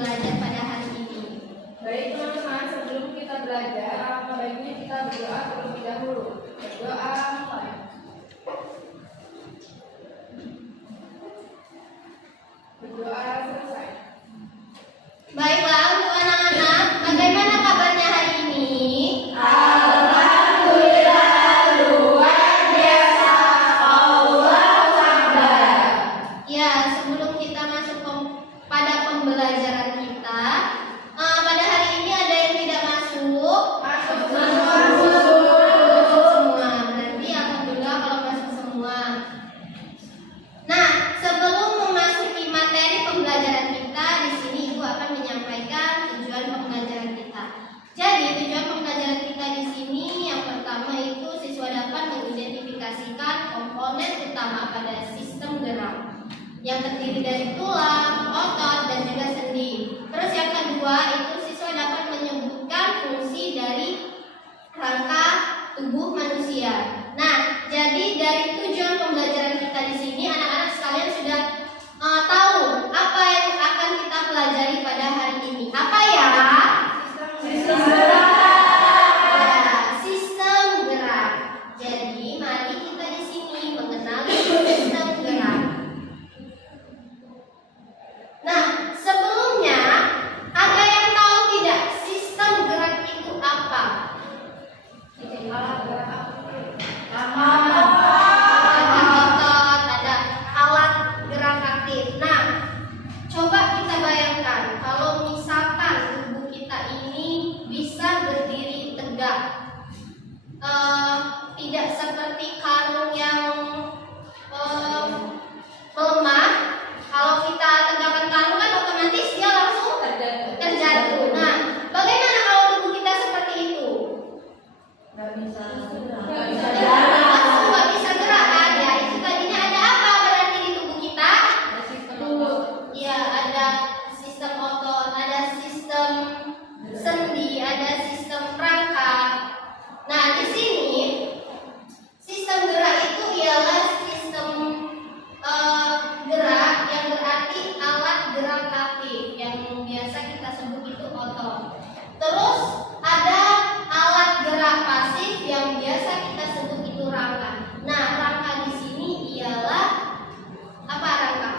belajar pada hari ini. Baik teman-teman, sebelum kita belajar, apa baiknya kita berdoa terlebih dahulu. Berdoa mulai. Berdoa selesai. Baiklah untuk anak-anak, bagaimana kabarnya hari ini? Alhamdulillah luar biasa. Allah Akbar. Ya, sebelum kita masuk pada pembelajaran kita, pada hari ini ada yang tidak masuk? Masuk semua. Masuk semua. Berarti alhamdulillah kalau masuk semua. Nah, sebelum memasuki materi pembelajaran kita, di sini Ibu akan menyampaikan tujuan pembelajaran kita. Jadi, tujuan pembelajaran kita di sini yang pertama itu siswa dapat mengidentifikasikan komponen utama pada sistem gerak yang terdiri dari tulang, otot, dan juga sendi. Terus yang kedua itu siswa dapat menyebutkan fungsi dari rangka tubuh manusia. Nah, jadi dari tujuan pembelajaran kita di sini anak-anak sekalian sudah tahu apa yang akan kita pelajari pada hari ini. Apa ya? Sistem gerak. Ya, sistem gerak. Jadi mari kita di sini mengenali sistem gerak. Nah, sebelumnya ada yang tahu tidak sistem gerak itu apa? Alat gerak. Ada otot, ada alat gerak aktif. Nah, coba kita bayangkan kalau misalkan tubuh kita ini bisa berdiri tegak, tidak seperti karung yang melemah. Kalau kita tegakkan karung kan otomatis dia langsung terjatuh. Nah, bagaimana kalau tubuh kita seperti itu? Nggak bisa. Langsung nggak bisa gerak kan? Ya, itu tadinya ada apa berarti di tubuh kita? Ya, ada sistem otot, ada sistem sendi, ada sistem rangka. Nah, di sini sistem gerak itu ialah sistem gerak yang berarti alat gerak aktif yang biasa kita sebut itu otot. Terus ada alat gerak pasif yang biasa kita sebut itu rangka. Nah, rangka di sini ialah apa rangka?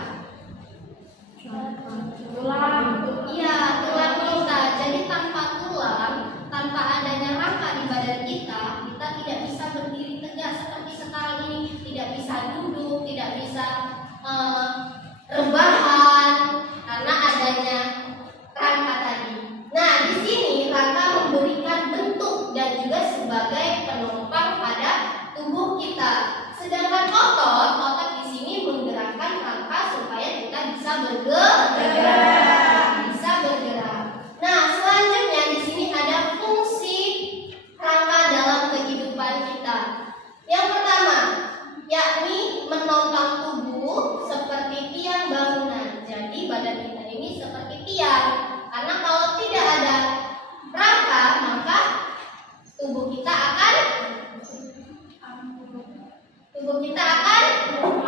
Tulang. Iya, tulang kita. Jadi tanpa tulang, tanpa adanya rangka di badan kita, kita tidak bisa berdiri tegak seperti sekarang ini, tidak bisa duduk, tidak bisa rebahan karena adanya rangka tadi. Nah, di sini rangka memberikan bentuk dan juga sebagai penopang pada tubuh kita. Sedangkan otot di sini menggerakkan rangka supaya kita bisa bergerak. Nah, selanjutnya di sini ada fungsi rangka dalam kehidupan kita. Yang pertama, yakni menopang tubuh seperti tiang bangunan. Jadi badan kita ini seperti tiang. Karena kalau tidak ada rangka, maka tubuh kita akan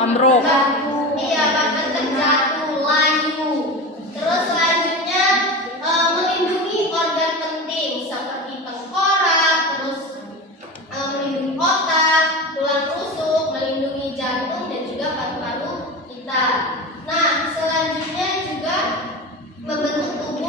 Ambruk. iya, bahkan terjatuh, layu. Terus selanjutnya melindungi organ penting seperti tengkorak, terus melindungi otak, tulang rusuk, melindungi jantung dan juga paru-paru kita. Nah, selanjutnya juga membentuk tubuh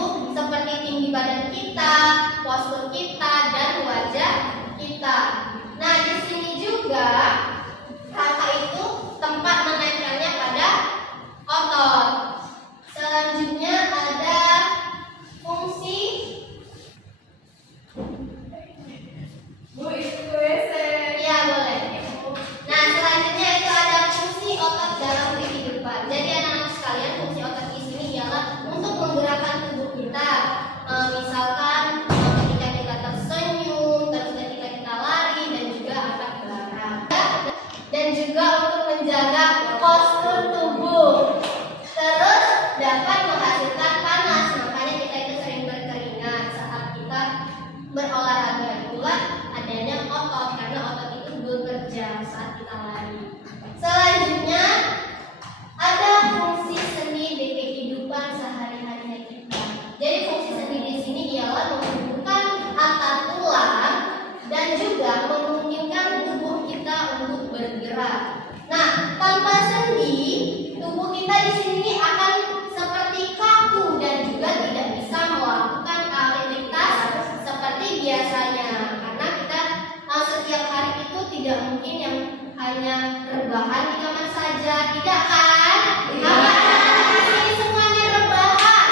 semuanya rebahan di kamar saja? Tidak kan? Apa anak-anak di sini semuanya rebahan?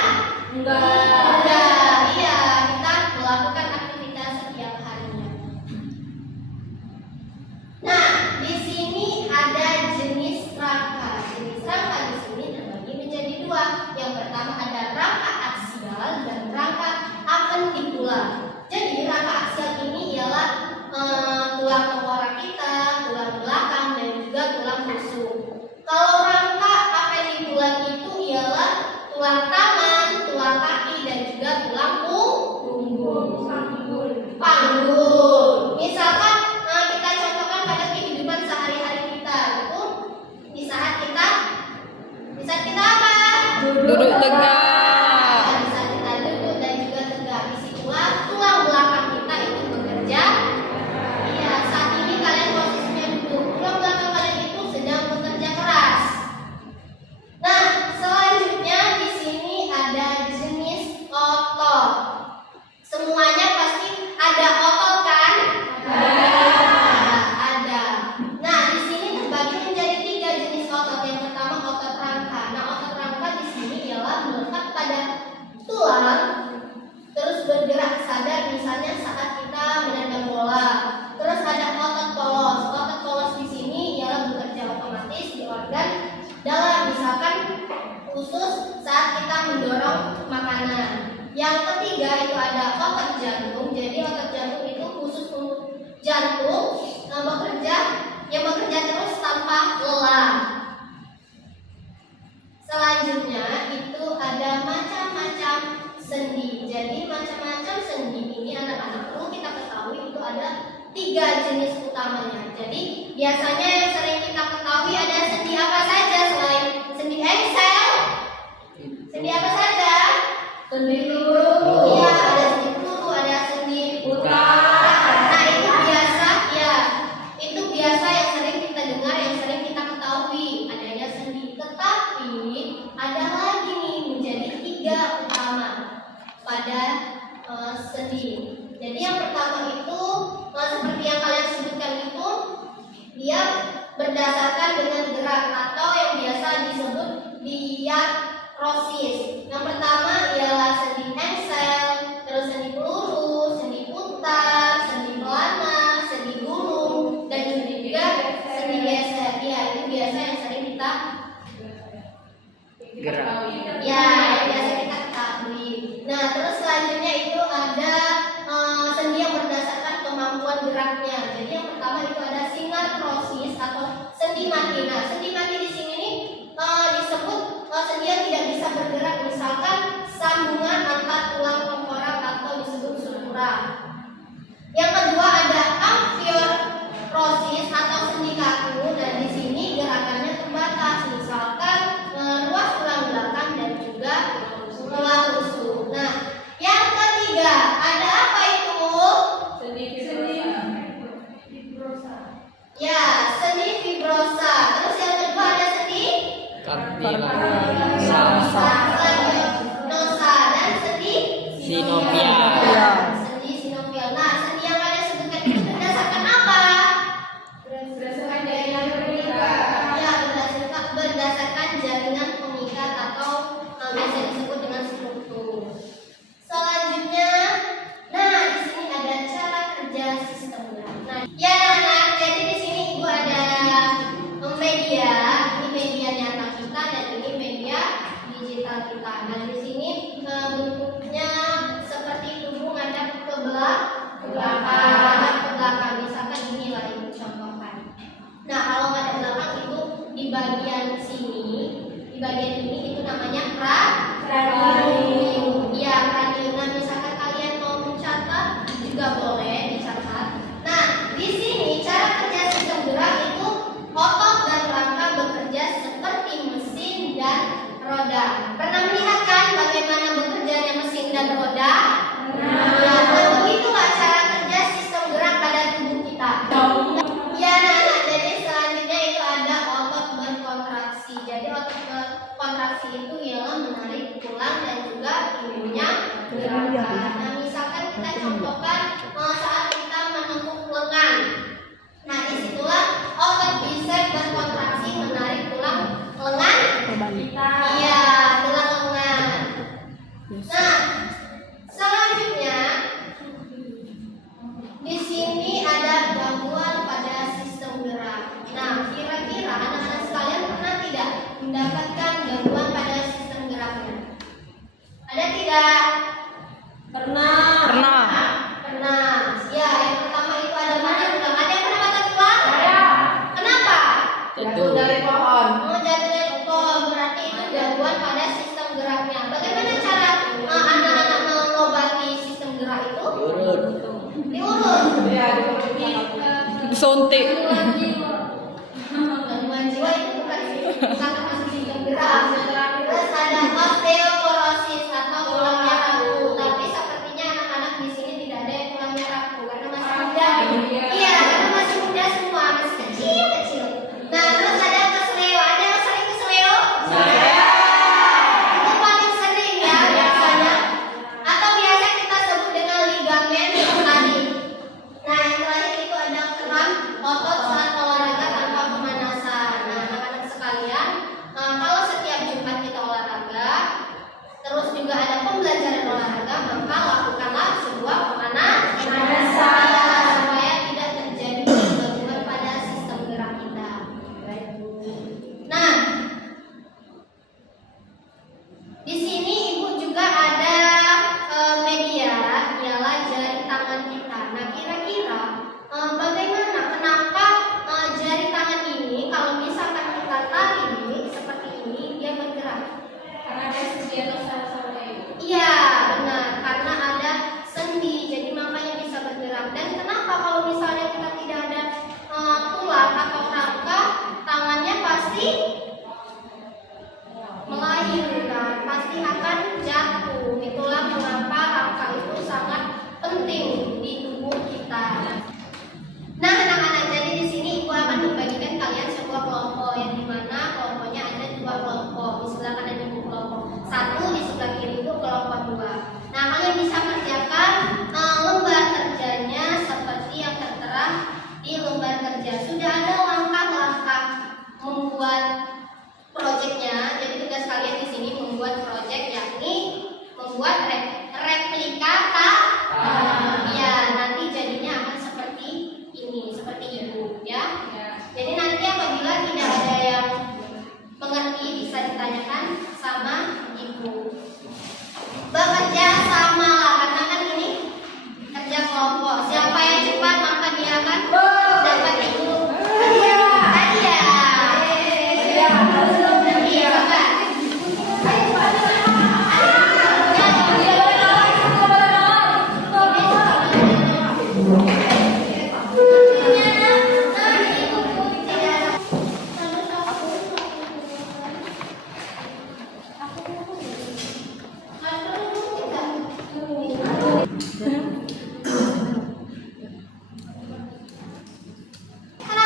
Enggak. Iya, kita melakukan aktivitas setiap harinya. Nah, di sini ada jenis rangka. Jenis rangka di sini terbagi menjadi dua. Yang pertama ada rangka aksial dan rangka apendikular. Jadi rangka aksial ini ialah tulang tengkorak kita, tulang belakang, dan juga tulang rusuk. Kalau rangka apendikular itu ialah tulang tangan, tulang kaki, dan juga tulang punggung. Panggul. Misalkan kita contohkan pada kehidupan sehari-hari kita itu di saat kita apa? Duduk tegak. Di saat kita duduk dan juga tegak, disitulah tulang belakang kita itu bekerja. Iya, saat ini kalian posisinya duduk, tulang belakang kalian itu sedang bekerja keras. Nah, selanjutnya di sini ada jenis otot. Semuanya pasti ada otot kan? Ada. Nah, di sini terbagi menjadi 3 jenis otot. Yang pertama otot rangka. Nah, otot rangka di sini ialah melekat pada tulang, terus bergerak sadar, misalnya saat kita menendang bola. Terus ada otot polos. Otot polos di sini ialah bekerja otomatis di organ dalam, misalkan usus saat kita mendorong makanan. Yang ketiga itu ada otot jantung. Jadi otot jantung itu khusus untuk jantung yang bekerja terus tanpa lelah. Selanjutnya itu ada macam-macam sendi. Jadi macam-macam sendi ini anak-anak perlu kita ketahui itu ada 3 jenis utamanya. Jadi biasanya yang sering kita ketahui ada sendi apa saja selain sendi engsel? Sendi apa saja? Sendi peluru. Iya, ada sendi peluru, ada sendi putar. Nah, itu biasa yang sering kita dengar, yang sering kita ketahui adanya sendi. Tetapi ada lagi nih menjadi 3 utama pada sendi. Jadi yang pertama itu seperti yang kalian sebutkan itu dia berdasarkan dengan gerak atau yang biasa disebut diakrosis. Yang pertama ialah sendi engsel, terus sendi peluru, sendi putar, sendi pelana, sendi gulung, dan juga sendi geser. Ya, itu biasa yang sering kita Gerak. ya, yang biasa kita ketahui. Nah, terus selanjutnya itu ada sendi yang berdasarkan kemampuan geraknya. Jadi yang pertama itu ada sinartrosis atau sendi mati. Nah, sendi mati di sini nih disebut sendi yang tidak bisa bergerak, misalkan sambungan antar tulang tengkorak atau disebut supura. Yang kedua ada amfiortrosis atau sendi kaku. Dan di sini gerakannya terbatas, misalkan ruas tulang belakang dan juga tulang rusuk. Nah, yang ketiga ada apa itu? Ya, sendi fibrosa. Terus yang kedua ada sendi nosa dan sendi sinovial. Sendi sinovial. Nah, sendi yang kalian sebutkan itu berdasarkan apa? Berdasarkan jaringan pengikat. Ya, berdasarkan jaringan pengikat atau biasa disebut dengan struktur. Selanjutnya, nah di sini ada cara kerja sistem gerak. Nah, ya, jadi di sini ibu ada media. Ini media nyata kita dan ini media digital kita. Nah, di sini bentuknya seperti tubuh ngadap ke belakang. Misalkan inilah ibu contohkan. Nah, kalau ngadap belakang itu di bagian sini, di bagian ini itu namanya kranium. Ya, kranium. Nah, misalkan kalian mau mencatat juga boleh dicatat. Nah, di sini cara kerja sistem gerak itu otot dan rangka bekerja seperti mesin dan roda. Pernah melihat kan bagaimana bekerjanya mesin dan roda? Nah, begitulah cara kerja sistem gerak pada tubuh kita. Ya, jadi selanjutnya itu ada otot berkontraksi. Jadi otot berkontraksi itu ialah menarik tulang dan juga ibunya gerakan. Nah, misalkan kita contohkan saat kita menekuk lengan. Nah, disitulah otot bisa berkontraksi menarik tulang lengan kita. iya tulang lengan. Nah selanjutnya di sini ada gangguan pada sistem gerak. Nah kira-kira anak-anak sekalian pernah tidak mendapatkan gangguan pada sistem geraknya? Ada tidak? Pernah. Pernah. Pernah. Ya, yang pertama itu ada patah tulang. Ada yang pernah patah tulang? Saya Kenapa? jatuh dari pohon. Oh, jatuh dari pohon. Berarti itu gangguan pada sistem geraknya. Bagaimana cara anak-anak mengobati sistem gerak itu? Urut. Diurut. Ya, di Suntik. Gangguan jiwa itu bukan termasuk sistem gerak. Terus ada osteoporosis atau tulangnya rapuh. Tapi sepertinya anak-anak di sini tidak ada yang tulangnya rapuh karena masih muda. Iya, karena masih muda semua, masih kecil-kecil. Nah, terus ada kesleo. Ada yang sering kesleo? Itu paling sering ya biasanya. Atau biasa kita sebut dengan ligamen tadi. Nah, yang terakhir itu ada kram otot saat olahraga tanpa pemanasan. Nah, anak-anak sekalian, kalau setiap Jumat kita olahraga, terus juga ada pembelajaran olahraga, maka lakukanlah sebuah pemanasan supaya tidak terjadi gangguan pada sistem gerak kita. Nah, di sini ibu juga ada media, ialah jari tangan kita. Nah, kira-kira bagaimana? Kenapa jari tangan ini kalau misalkan kita tarik seperti ini dia bergerak? karena ada sendi atau saraf-sarafnya itu. Iya, benar. Karena ada sendi, jadi makanya bisa bergerak. Dan kenapa kalau misalnya kita tidak ada tulang atau rangka, tangannya pasti melahirkan, pasti akan jatuh. Itulah mengapa rangka itu sangat penting di tubuh kita. Nah, anak-anak, jadi di sini ibu akan membagikan kalian sebuah kelompok yang dimana kelompoknya ada dua kelompok. Di sebelah kanan ibu kelompok satu, di sebelah kiri ibu kelompok dua. Nah, kalian bisa kerjakan lembar kerjanya seperti yang tertera di lembar kerja. Sudah ada langkah-langkah membuat proyeknya. Jadi tugas kalian di sini membuat proyek, yakni membuat replika ya, nanti jadinya akan seperti ini, seperti ibu ya. Jadi nanti apabila tidak ada yang mengerti bisa ditanyakan sama ibu. Bekerja sama lah, karena kan ini kerja kelompok. Siapa yang cepat maka dia akan dapat ibu. Hadiah. Iya, coba.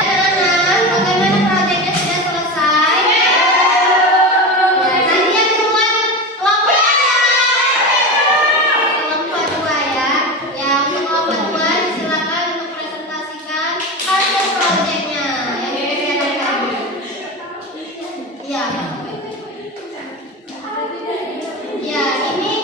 Bagaimana proyeknya sudah selesai? Nanti yang keluar kelompok dua ya. Ya, untuk kelompok dua silakan untuk presentasikan hasil proyeknya yang dikerjakan. Iya. Ya, ini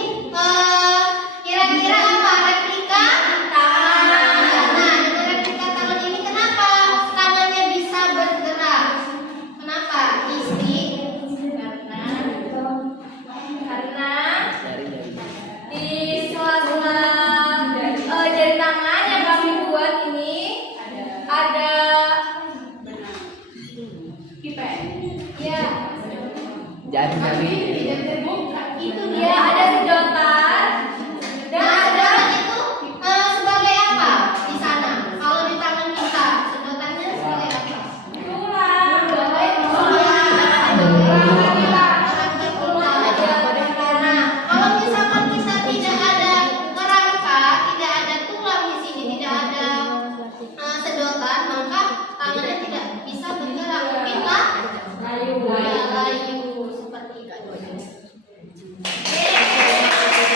kira-kira apa? Replika tangan. Nah, dengan replika tangan ini kenapa tangannya bisa bergerak? Kenapa? Karena Jari-jari. di sela-sela jari tangan yang kami buat ini ada pipet. Ya, Jari-jari. itu dia ada sedotan dan Nah, ada sedotan itu sebagai apa di sana? Kalau di tangan kita, sedotannya sebagai apa? tulang. Nah, kalau misalkan kita tidak ada kerangka, tidak ada tulang di sini, tidak ada sedotan, maka tangannya tidak bisa bergerak. Mungkin lah layu seperti itu. Oke.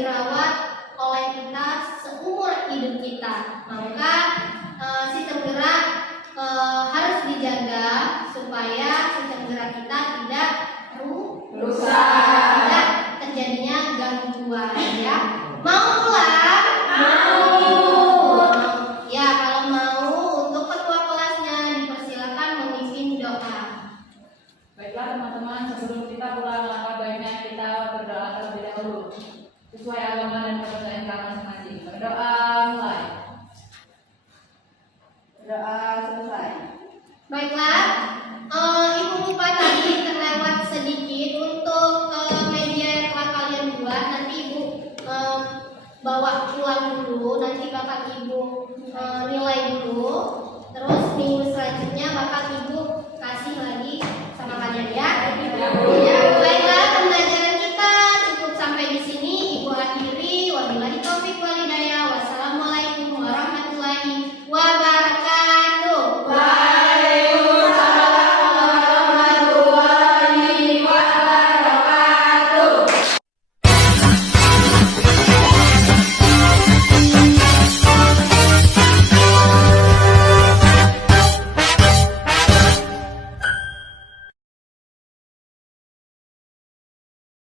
dirawat oleh kita seumur hidup kita. Maka sistem gerak harus dijaga supaya sistem gerak kita tidak rusak, tidak terjadinya gangguan ya. Mau pulang? Mau. Ya, kalau mau untuk ketua kelasnya dipersilakan memimpin doa. Baiklah teman-teman, sebelum kita pulang, langkah baiknya kita berdoa terlebih dahulu sesuai agama dan kepercayaan kita masing-masing. Berdoa mulai. Berdoa selesai. Baiklah, Ibu lupa tadi terlewat sedikit untuk media yang telah kalian buat. Nanti Ibu bawa pulang dulu, nanti Bapak Ibu nilai dulu. Terus minggu selanjutnya Bapak Ibu kasih lagi sama kalian ya. Baiklah, pembelajaran kita cukup sampai di sini. Ibu akhiri. Wabillahi taufiq wal